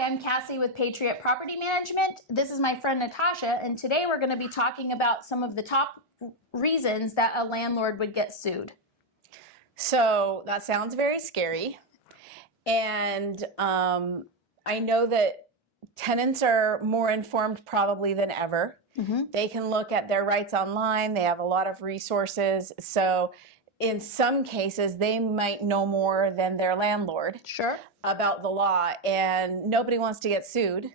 Hi, I'm Cassie with Patriot Property Management. This is my friend Natasha, and today we're going to be talking about some of the top reasons that a landlord would get sued. So that sounds very scary. And I know that tenants are more informed probably than ever. They can look at their rights online. They have a lot of resources. So in some cases, they might know more than their landlord about the law, and nobody wants to get sued.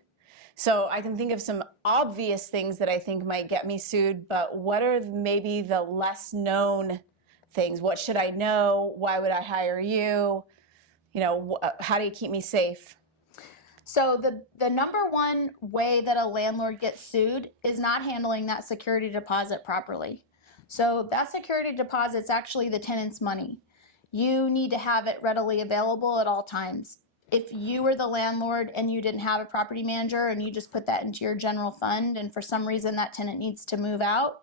So I can think of some obvious things that I think might get me sued, but what are maybe the less known things? What should I know? Why would I hire you? You know, how do you keep me safe? So the number one way that a landlord gets sued is not handling that security deposit properly. So that security deposit is actually the tenant's money. You need to have it readily available at all times. If you were the landlord and you didn't have a property manager and you just put that into your general fund and for some reason that tenant needs to move out,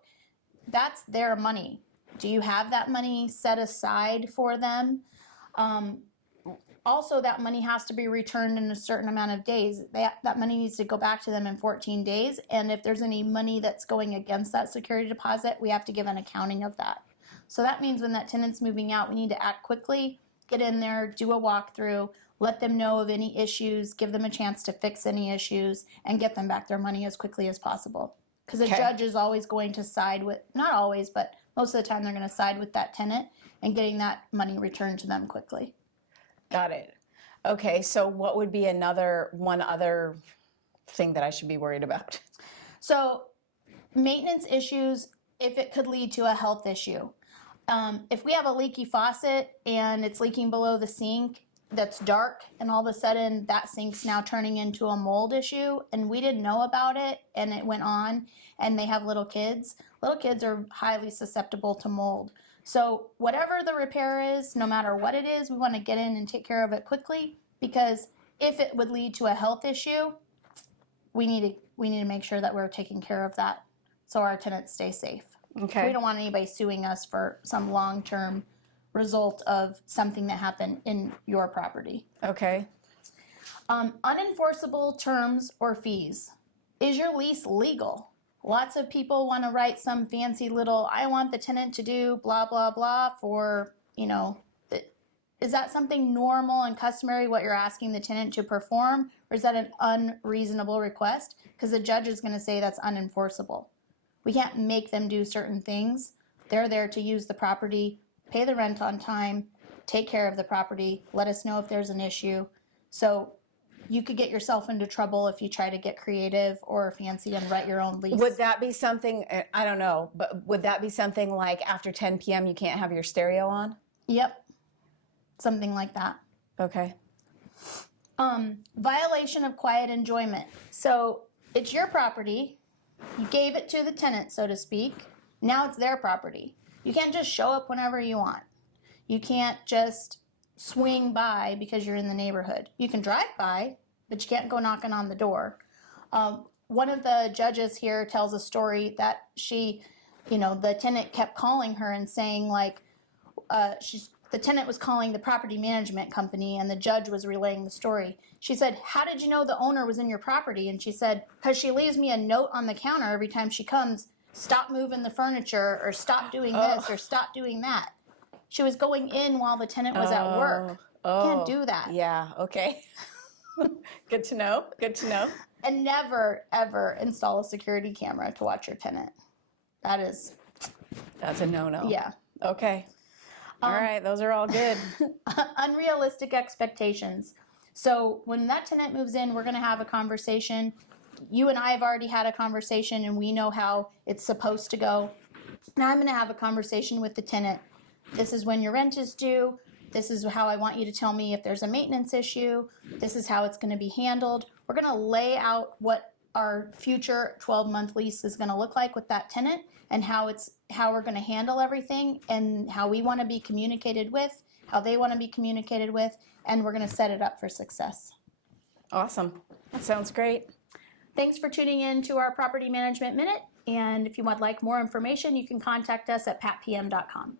that's their money. Do you have that money set aside for them? Also, that money has to be returned in a certain amount of days. That money needs to go back to them in 14 days. And if there's any money that's going against that security deposit, we have to give an accounting of that. So that means when that tenant's moving out, we need to act quickly, get in there, do a walkthrough, let them know of any issues, give them a chance to fix any issues, and get them back their money as quickly as possible. Because a judge is always going to side with, not always, but most of the time they're going to side with that tenant and getting that money returned to them quickly. Got it. Okay, so what would be one other thing that I should be worried about? So maintenance issues, if it could lead to a health issue. If we have a leaky faucet and it's leaking below the sink that's dark and all of a sudden that sink's now turning into a mold issue and we didn't know about it and it went on and they have little kids are highly susceptible to mold. So whatever the repair is, no matter what it is, we want to get in and take care of it quickly because if it would lead to a health issue, we need to make sure that we're taking care of that so our tenants stay safe. Okay. We don't want anybody suing us for some long-term result of something that happened in your property. Okay. Unenforceable terms or fees. Is your lease legal? Lots of people want to write some fancy little, I want the tenant to do blah, blah, blah for, is that something normal and customary what you're asking the tenant to perform? Or is that an unreasonable request? Because the judge is going to say that's unenforceable. We can't make them do certain things. They're there to use the property, pay the rent on time, take care of the property, let us know if there's an issue. So you could get yourself into trouble if you try to get creative or fancy and write your own lease. Would that be something, I don't know, but would that be something like after 10 p.m. you can't have your stereo on? Yep. Something like that. Okay. Violation of quiet enjoyment. So it's your property. You gave it to the tenant, so to speak. Now it's their property. You can't just show up whenever you want. You can't just swing by because you're in the neighborhood. You can drive by, but you can't go knocking on the door. One of the judges here tells a story that the tenant kept calling her and saying the tenant was calling the property management company and the judge was relaying the story. She said, "How did you know the owner was in your property?" And she said, "Because she leaves me a note on the counter every time she comes, stop moving the furniture or stop doing this or stop doing that." She was going in while the tenant was at work. Can't do that. Yeah, okay. Good to know. Good to know. And never, ever install a security camera to watch your tenant. That's a no-no. Yeah. Okay. All right, those are all good. Unrealistic expectations. So when that tenant moves in, we're going to have a conversation. You and I have already had a conversation and we know how it's supposed to go. Now I'm going to have a conversation with the tenant. This is when your rent is due. This is how I want you to tell me if there's a maintenance issue. This is how it's going to be handled. We're going to lay out what our future 12-month lease is going to look like with that tenant and how we're going to handle everything and how we want to be communicated with, how they want to be communicated with, and we're going to set it up for success. Awesome. That sounds great. Thanks for tuning in to our Property Management Minute. And if you would like more information, you can contact us at patpm.com.